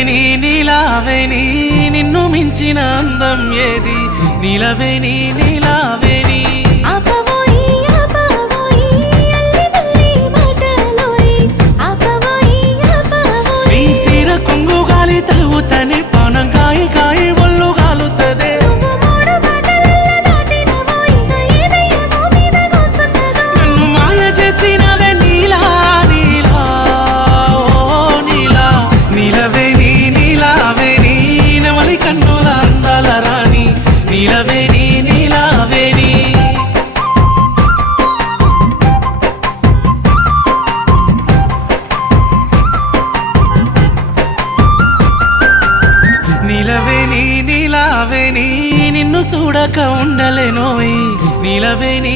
నీలవేణి నీలావేణి నిన్ను మించిన అందం ఏది నీలవేణి నీలావేణి నీ సీర కొంగు గాలి తలుగుతని పానం కాయి కాయి ఒళ్ళు గాలుతదే నన్ను మాయ చేసినవే నీలా నీలా ఓ నీలా నీలవేణి నీలావేణి నెమలి కన్నుల అందాల రాణి నీలవేణి నీలావేణి నీలవేణి నీలావేణి నిన్ను చూడక ఉండలేనోయ్ నీలవేణి